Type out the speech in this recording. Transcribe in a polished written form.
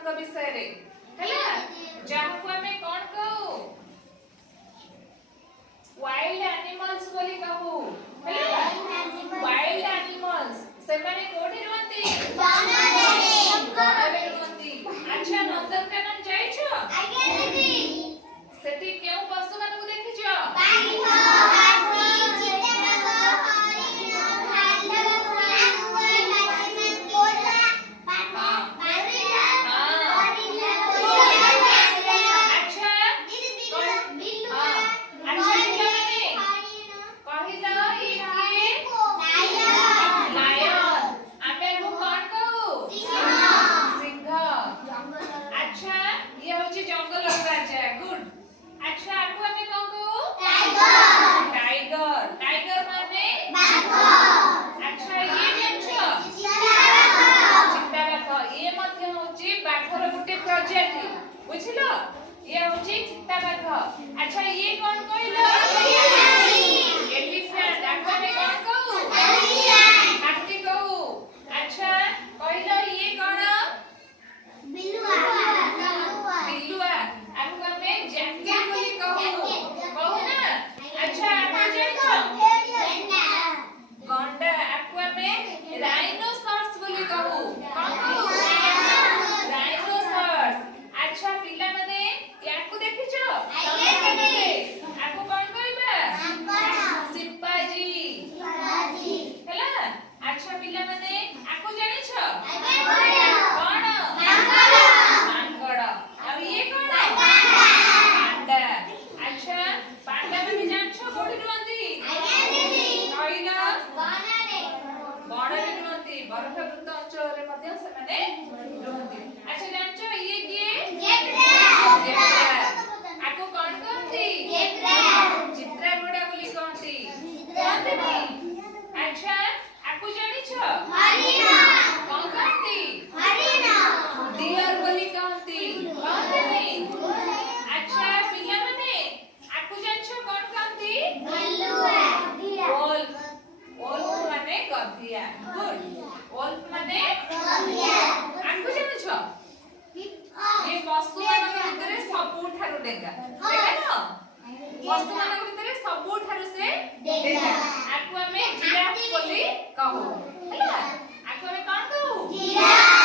ମାନଙ୍କ ବିଷୟରେ ହେଲା ଯାହାକୁ ଆମେ କଣ କହୁ वाइल्ड एनिमल्स बोली कहू ହେଲା वाइल्ड एनिमल्स ସେମାନେ कोठी रहନ୍ତି ବନରେ रहନ୍ତି अच्छा नंदनकानन ଯାଇଛ ଆଜ୍ଞା ଦିଦି ସେଠି କେଉଁ ପଶୁ ମାନଙ୍କୁ ଦେଖିଛ ବାଘ ହାତୀ ଚିତା ହରିଣ ଭାଲୁ କୋଲା ପାଣ୍ଡା ଗରିଲା अच्छा बिल्लू अच्छा जंगल राजा गुड अच्छा आपको हमें कौन को टाइगर टाइगर टाइगर माने बाघ अच्छा ये जानछो चित्ता बाघ ये मध्य होची बाघर गुटे प्रजाति बुझिलो ये होची चित्ता बाघ अच्छा ये कौन कहलो एलिफेंट आपको हमें कौन कहू हाथी कहू अच्छा कहलो ये कौन बिल्लुआ बिल्लुआ आपको हमें जैकल बोली कहू ना अच्छा आप जानछो गंडा आपको हमें राइनोसॉर्स बोली कहू कौन कहू राइनोसॉर्स अच्छा पिला माने याकू देखिछो आपको कौन कहबा सिंपाजी हैला अच्छा पिला माने आपको जानिछो कौन मांगड़ अब ये कौन पांडा अच्छा पांडा में भी जानछो कोठी रहंती कहला बणरे रहंती बरफावृत अंचल रे मध्ये सेमाने रहंती अच्छा जानछो ये किए जेब्रा आपको कौन कहंती चित्रा घोड़ा बोली कहंती कहंती नहीं अच्छा आपको जानिछो कौन कहंती डियर बोली कहंती कहंती नहीं अच्छा पिला माने आपको जानछो कौन कहंती वोल्फ वोल्फ माने गधिया गुड वोल्फ माने गधिया आपको जानछो ये पशु ମାନଙ୍କ ଭିତରେ ସବୁଠାରୁ ଡେଙ୍ଗା ଡେଙ୍ଗା ନା ପଶୁ ମାନଙ୍କ ଭିତରେ ସବୁଠାରୁ ସେ ଡେଙ୍ଗା ଆକୁ ଆମେ ଜିରାଫ ବୋଲି କହୁ ହେଲା ଆକୁ ଆମେ କଣ କହୁ ଜିରାଫ